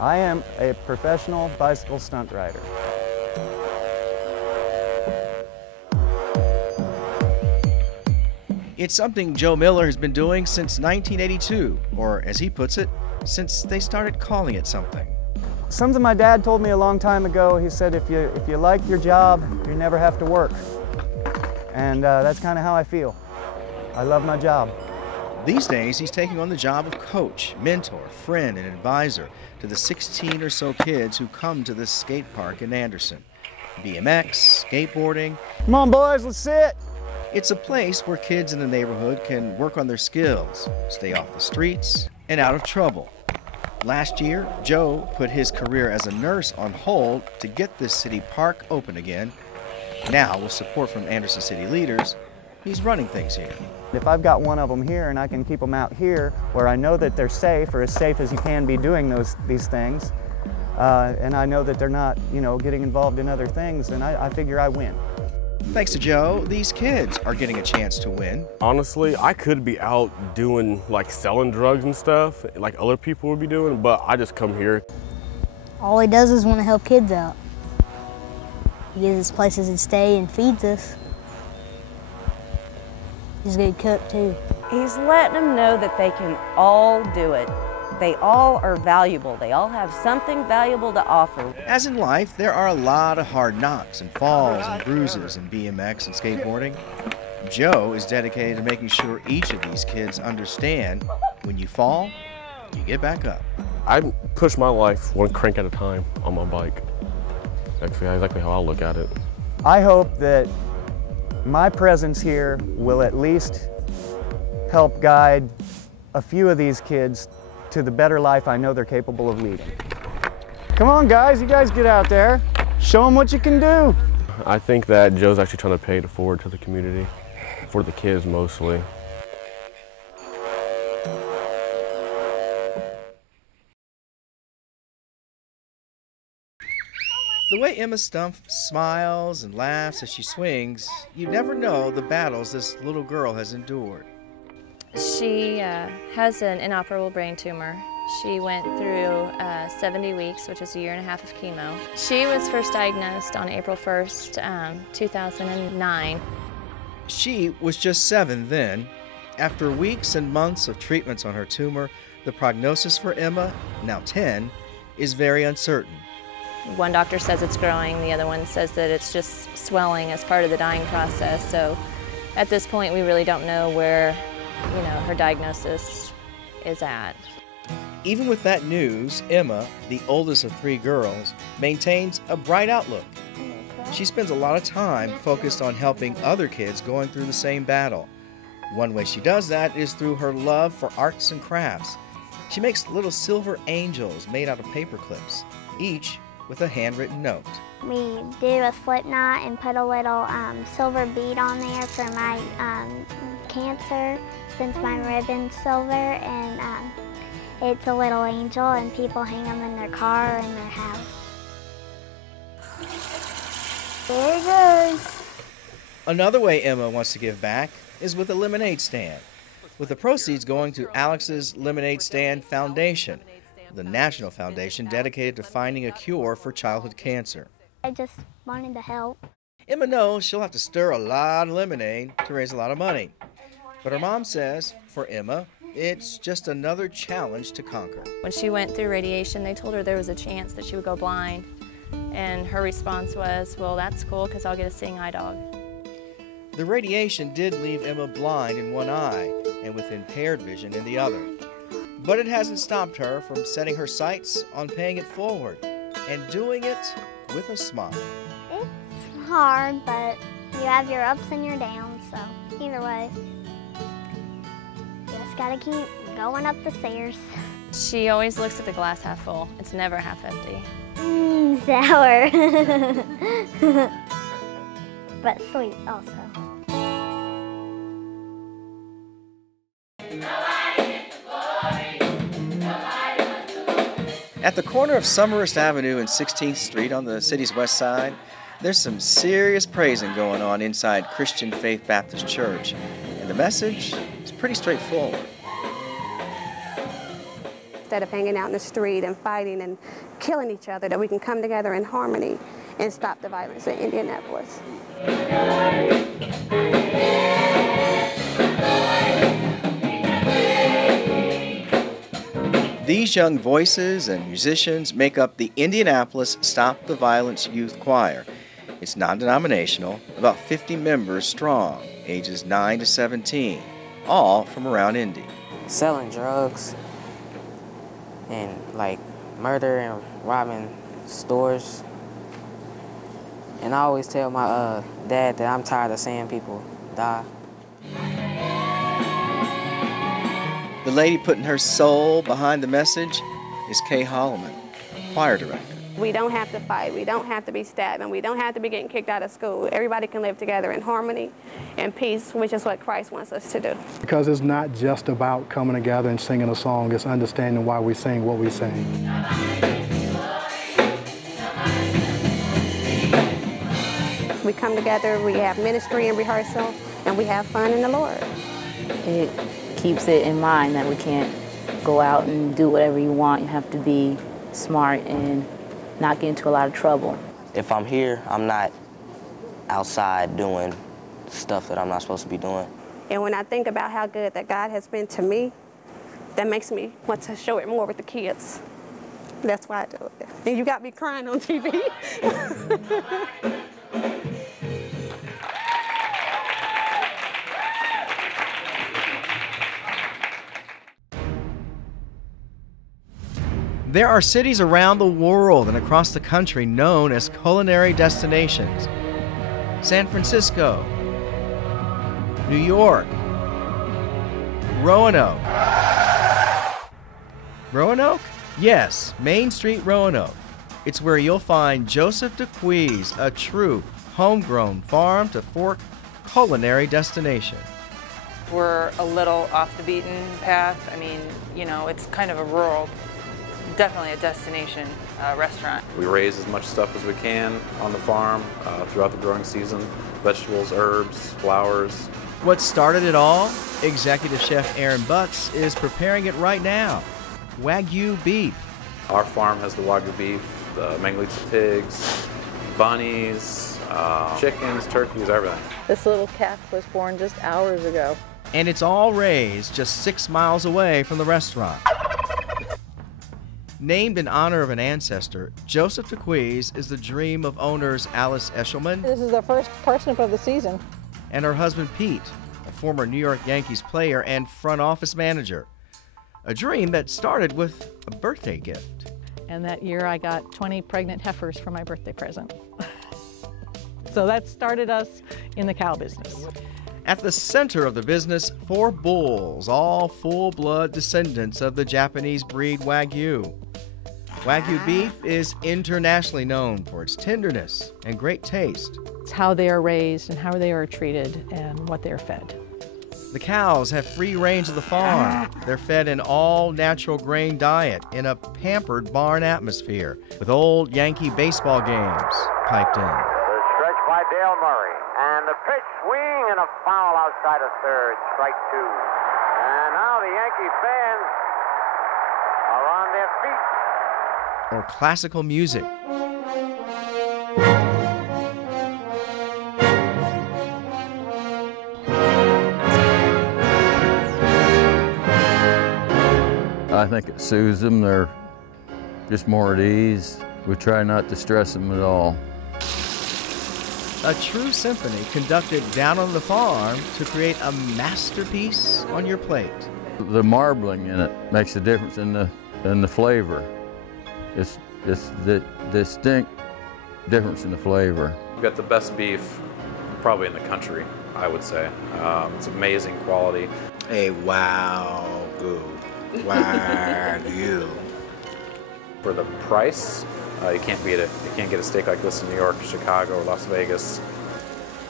I am a professional bicycle stunt rider. It's something Joe Miller has been doing since 1982, or as he puts it, since they started calling it something. Something my dad told me a long time ago. He said, if you like your job, you never have to work. And that's kind of how I feel. I love my job. These days, he's taking on the job of coach, mentor, friend, and advisor to the 16 or so kids who come to this skate park in Anderson. BMX, skateboarding. Come on, boys, let's sit. It's a place where kids in the neighborhood can work on their skills, stay off the streets, and out of trouble. Last year, Joe put his career as a nurse on hold to get this city park open again. Now, with support from Anderson City leaders, he's running things here. If I've got one of them here and I can keep them out here where I know that they're safe, or as safe as you can be doing these things, and I know that they're not, getting involved in other things, then I figure I win. Thanks to Joe, these kids are getting a chance to win. Honestly, I could be out doing, selling drugs and stuff, like other people would be doing, but I just come here. All he does is want to help kids out. He gives us places to stay and feeds us. He's a good cook, too. He's letting them know that they can all do it. They all are valuable. They all have something valuable to offer. As in life, there are a lot of hard knocks and falls and bruises in BMX and skateboarding. Joe is dedicated to making sure each of these kids understand when you fall, you get back up. I push my life one crank at a time on my bike. That's exactly how I look at it. I hope that my presence here will at least help guide a few of these kids to the better life I know they're capable of leading. Come on, guys, you guys get out there. Show them what you can do. I think that Joe's actually trying to pay it forward to the community, for the kids mostly. The way Emma Stumpf smiles and laughs as she swings, you never know the battles this little girl has endured. She has an inoperable brain tumor. She went through 70 weeks, which is a year and a half of chemo. She was first diagnosed on April 1st, 2009. She was just 7 then. After weeks and months of treatments on her tumor, the prognosis for Emma, now 10, is very uncertain. One doctor says it's growing, the other one says that it's just swelling as part of the dying process. So at this point, we really don't know where her diagnosis is at. Even with that news, Emma, the oldest of 3 girls, maintains a bright outlook. She spends a lot of time focused on helping other kids going through the same battle. One way she does that is through her love for arts and crafts. She makes little silver angels made out of paper clips, each with a handwritten note. We do a slip knot and put a little silver bead on there for my cancer, since my ribbon's silver, and it's a little angel, and people hang them in their car or in their house. There it goes. Another way Emma wants to give back is with a lemonade stand, with the proceeds going to Alex's Lemonade Stand Foundation, the national foundation dedicated to finding a cure for childhood cancer. I just wanted to help. Emma knows she'll have to stir a lot of lemonade to raise a lot of money. But her mom says, for Emma, it's just another challenge to conquer. When she went through radiation, they told her there was a chance that she would go blind. And her response was, well, that's cool, because I'll get a seeing eye dog. The radiation did leave Emma blind in one eye and with impaired vision in the other. But it hasn't stopped her from setting her sights on paying it forward and doing it with a smile. It's hard, but you have your ups and your downs, so either way, just gotta keep going up the stairs. She always looks at the glass half full. It's never half empty. Sour. But sweet also. At the corner of Summerest Avenue and 16th Street on the city's west side, there's some serious praising going on inside Christian Faith Baptist Church, and the message is pretty straightforward. instead of hanging out in the street and fighting and killing each other, that we can come together in harmony and stop the violence in Indianapolis. These young voices and musicians make up the Indianapolis Stop the Violence Youth Choir. It's non-denominational, about 50 members strong, ages 9 to 17, all from around Indy. Selling drugs and like murder and robbing stores. And I always tell my dad that I'm tired of seeing people die. The lady putting her soul behind the message is Kay Holloman, choir director. We don't have to fight, we don't have to be stabbing, we don't have to be getting kicked out of school. Everybody can live together in harmony and peace, which is what Christ wants us to do. Because it's not just about coming together and singing a song, it's understanding why we sing what we sing. We come together, we have ministry and rehearsal, and we have fun in the Lord. It keeps it in mind that we can't go out and do whatever you want. You have to be smart and not get into a lot of trouble. If I'm here, I'm not outside doing stuff that I'm not supposed to be doing. And when I think about how good that God has been to me, that makes me want to show it more with the kids. That's why I do it. And you got me crying on TV. There are cities around the world and across the country known as culinary destinations. San Francisco, New York, Roanoke. Roanoke? Yes, Main Street, Roanoke. It's where you'll find Joseph DeQuee's, a true homegrown farm to fork culinary destination. We're a little off the beaten path. I mean, you know, it's kind of a rural, definitely a destination restaurant. We raise as much stuff as we can on the farm throughout the growing season. Vegetables, herbs, flowers. What started it all? Executive Chef Aaron Butts is preparing it right now. Wagyu beef. Our farm has the Wagyu beef, the Mangalitsa pigs, bunnies, chickens, turkeys, everything. This little calf was born just hours ago. And it's all raised just 6 miles away from the restaurant. Named in honor of an ancestor, Joseph DeQuee's is the dream of owners Alice Eshelman. This is the first parsnip of the season. And her husband Pete, a former New York Yankees player and front office manager. A dream that started with a birthday gift. And that year I got 20 pregnant heifers for my birthday present. So that started us in the cow business. At the center of the business, 4 bulls, all full-blood descendants of the Japanese breed Wagyu. Wagyu beef is internationally known for its tenderness and great taste. It's how they are raised and how they are treated and what they're fed. The cows have free range of the farm. They're fed an all-natural grain diet in a pampered barn atmosphere with old Yankee baseball games piped in. The stretch by Dale Murray. And the pitch, swing, and a foul outside of third, strike 2. And now the Yankee fans are on their feet. Or classical music. I think it soothes them. They're just more at ease. We try not to stress them at all. A true symphony conducted down on the farm to create a masterpiece on your plate. The marbling in it makes a difference in the flavor. It's the distinct difference in the flavor. We've got the best beef probably in the country, I would say. It's amazing quality. A Wagyu. Wagyu. For the price, you can't beat it. You can't get a steak like this in New York, Chicago, or Las Vegas.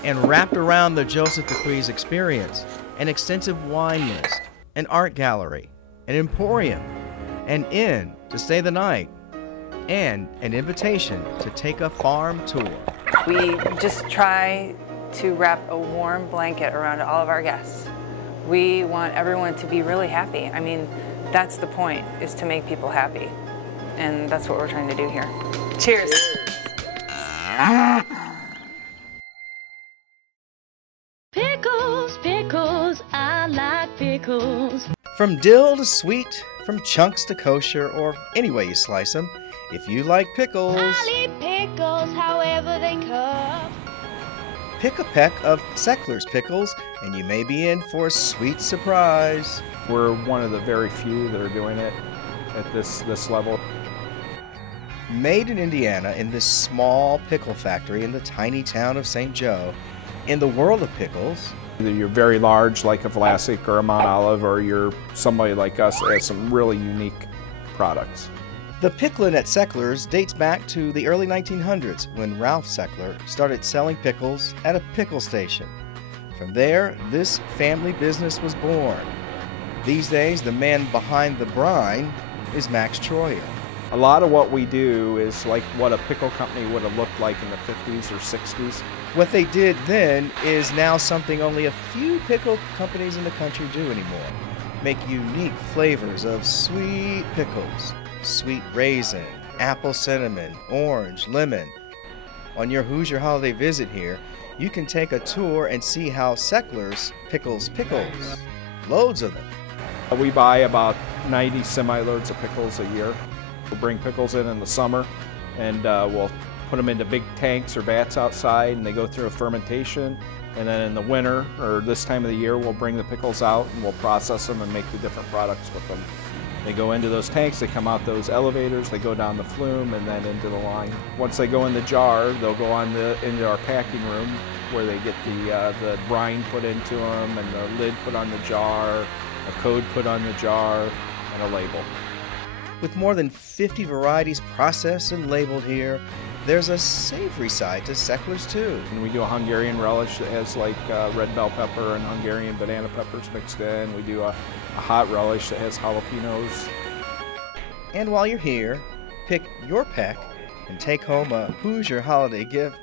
And wrapped around the Joseph DeQuee's experience, an extensive wine list, an art gallery, an emporium, an inn to stay the night, and an invitation to take a farm tour. We just try to wrap a warm blanket around all of our guests. We want everyone to be really happy. I mean, that's the point, is to make people happy. And that's what we're trying to do here. Cheers. Pickles, pickles, I like pickles. From dill to sweet, from chunks to kosher, or any way you slice them, if you like pickles, I'll eat pickles however they come. pick a peck of Seckler's pickles, and you may be in for a sweet surprise. We're one of the very few that are doing it at this level. Made in Indiana in this small pickle factory in the tiny town of St. Joe, in the world of pickles, Either you're very large like a Vlasic or a Mount Olive, or you're somebody like us that has some really unique products. the pickling at Seckler's dates back to the early 1900s when Ralph Seckler started selling pickles at a pickle station. From there, this family business was born. These days, the man behind the brine is Max Troyer. A lot of what we do is like what a pickle company would have looked like in the 50s or 60s. What they did then is now something only a few pickle companies in the country do anymore. Make unique flavors of sweet pickles. Sweet raisin, apple cinnamon, orange, lemon. On your Hoosier Holiday visit here, you can take a tour and see how Seckler's pickles. Loads of them. We buy about 90 semi-loads of pickles a year. We'll bring pickles in the summer, and we'll put them into big tanks or vats outside, and they go through a fermentation. And then in the winter, or this time of the year, we'll bring the pickles out and we'll process them and make the different products with them. They go into those tanks, they come out those elevators, they go down the flume and then into the line. Once they go in the jar, they'll go on into our packing room where they get the brine put into them and the lid put on the jar, a code put on the jar, and a label. With more than 50 varieties processed and labeled here, there's a savory side to Seckler's too. And we do a Hungarian relish that has like red bell pepper and Hungarian banana peppers mixed in. We do a hot relish that has jalapenos. And while you're here, pick your peck and take home a Hoosier holiday gift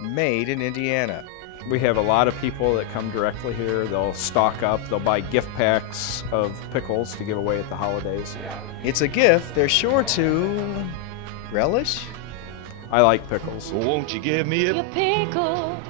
made in Indiana. We have a lot of people that come directly here. They'll stock up, they'll buy gift packs of pickles to give away at the holidays. It's a gift they're sure to relish. I like pickles. Won't you give me a pickle?